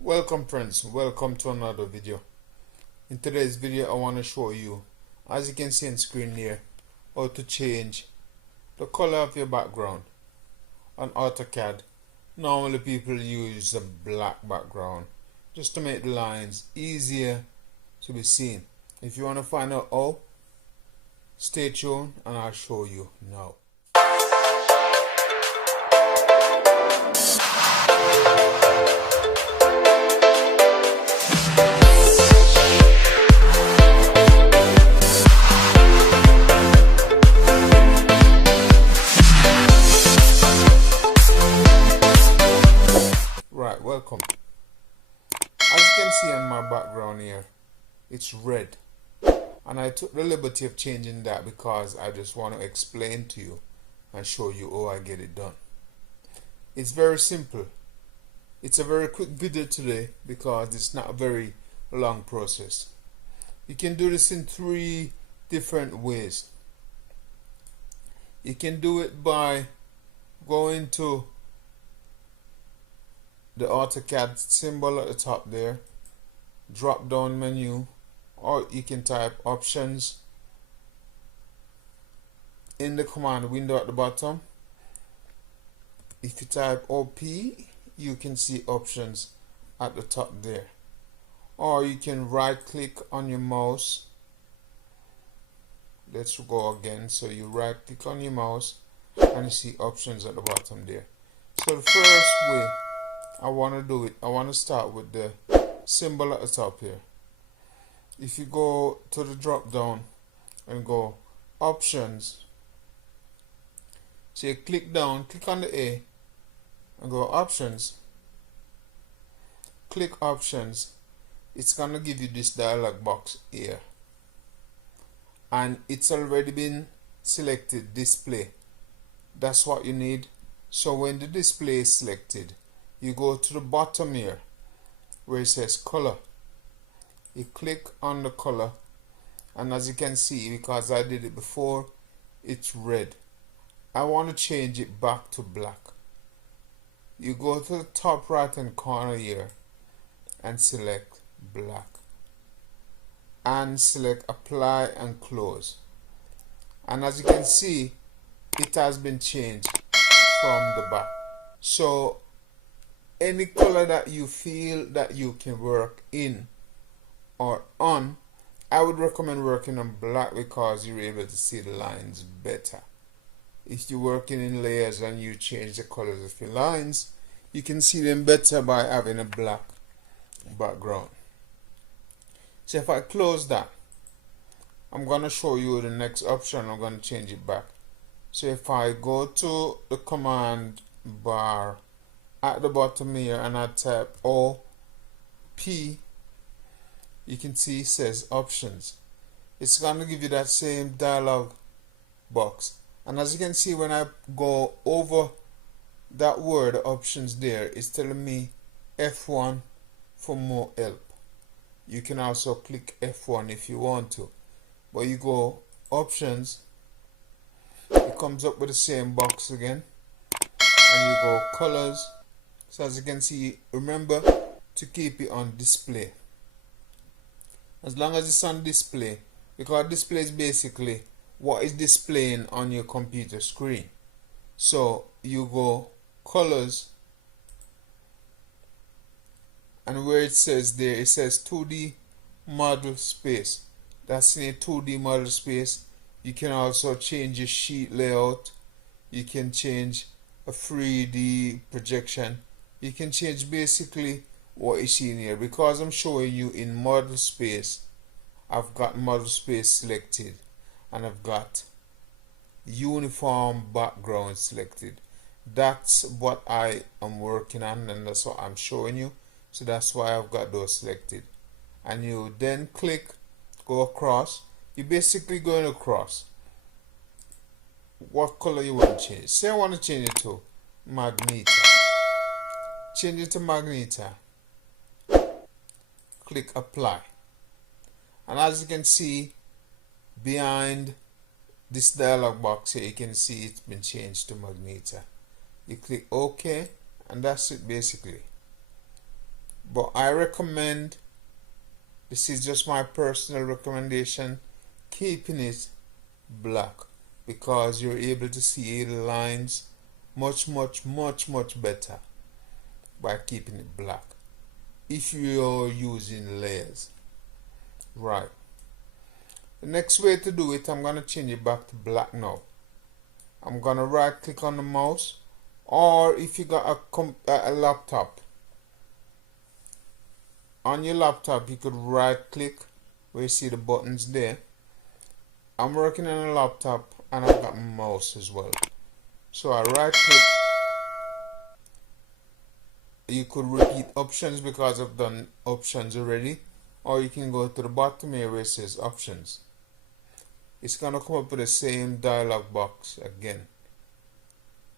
Welcome friends, welcome to another video. In today's video I want to show you, as you can see on screen here, how to change the color of your background on AutoCAD. Normally people use a black background just to make the lines easier to be seen. If you want to find out how, stay tuned and I'll show you now. Right, welcome. As you can see on my background here, it's red. And I took the liberty of changing that because I just want to explain to you and show you how I get it done. It's very simple. It's a very quick video today because it's not a very long process. You can do this in 3 different ways. You can do it by going to the AutoCAD symbol at the top there, drop down menu, or you can type options in the command window at the bottom. If you type OP, you can see options at the top there, or you can right click on your mouse. Let's go again. So you right click on your mouse and you see options at the bottom there. So the first way I want to do it, I want to start with the symbol at the top here. If you go to the drop down and go options, so you click down, click on the A and go options, click options. It's gonna give you this dialog box here and it's already been selected display. That's what you need. So when the display is selected, you go to the bottom here where it says color. You click on the color, and as you can see, because I did it before, it's red. I want to change it back to black. You go to the top right hand corner here and select black and select apply and close, and as you can see, it has been changed from the back. So any color that you feel that you can work in or on, I would recommend working on black because you're able to see the lines better. If you're working in layers and you change the colors of your lines, you can see them better by having a black background. So if I close that, I'm going to show you the next option. I'm going to change it back. So if I go to the command bar at the bottom here and I type OP, you can see it says options. It's going to give you that same dialog box, and as you can see, when I go over that word options there, it's telling me F1 for more help. You can also click F1 if you want to, but you go options, it comes up with the same box again, and you go colors. So as you can see, remember to keep it on display. As long as it's on display, because display is basically what is displaying on your computer screen. So you go colors, and where it says there, it says 2D model space. That's in a 2D model space. You can also change your sheet layout. You can change a 3D projection. You can change basically what you see in here. Because I'm showing you in model space, I've got model space selected and I've got uniform background selected. That's what I am working on and that's what I'm showing you. So that's why I've got those selected. And you then click, go across. You're basically going across. What color you want to change? Say I want to change it to magenta. Change it to magenta. Click apply. And as you can see, behind this dialog box here, you can see it's been changed to magenta. You click OK, and that's it basically. but I recommend, this is just my personal recommendation, keeping it black, because you're able to see the lines much better by keeping it black if you're using layers. Right, the next way to do it, I'm going to change it back to black now. I'm going to right click on the mouse, or if you got a laptop, on your laptop you could right click where you see the buttons there. I'm working on a laptop and I've got my mouse as well, so I right click. You could repeat options because I've done options already, or you can go to the bottom here where it says options. It's gonna come up with the same dialog box again,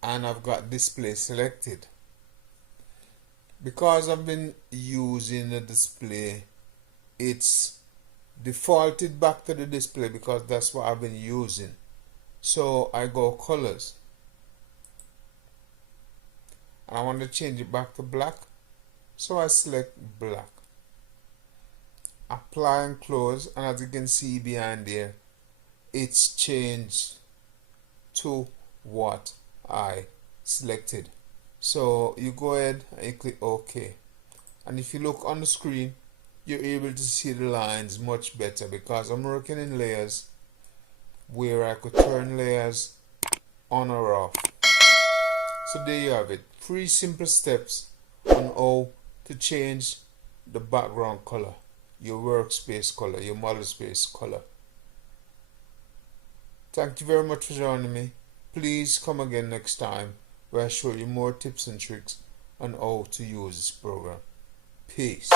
and I've got display selected. Because I've been using the display, it's defaulted back to the display because that's what I've been using. So I go colors, and I want to change it back to black, so I select black, apply and close, and as you can see behind there, it's changed to what I selected. So you go ahead and you click OK, and if you look on the screen, you're able to see the lines much better because I'm working in layers where I could turn layers on or off. So there you have it, 3 simple steps on how to change the background color, your workspace color, your model space color. Thank you very much for joining me. Please come again next time where I show you more tips and tricks on how to use this program. Peace.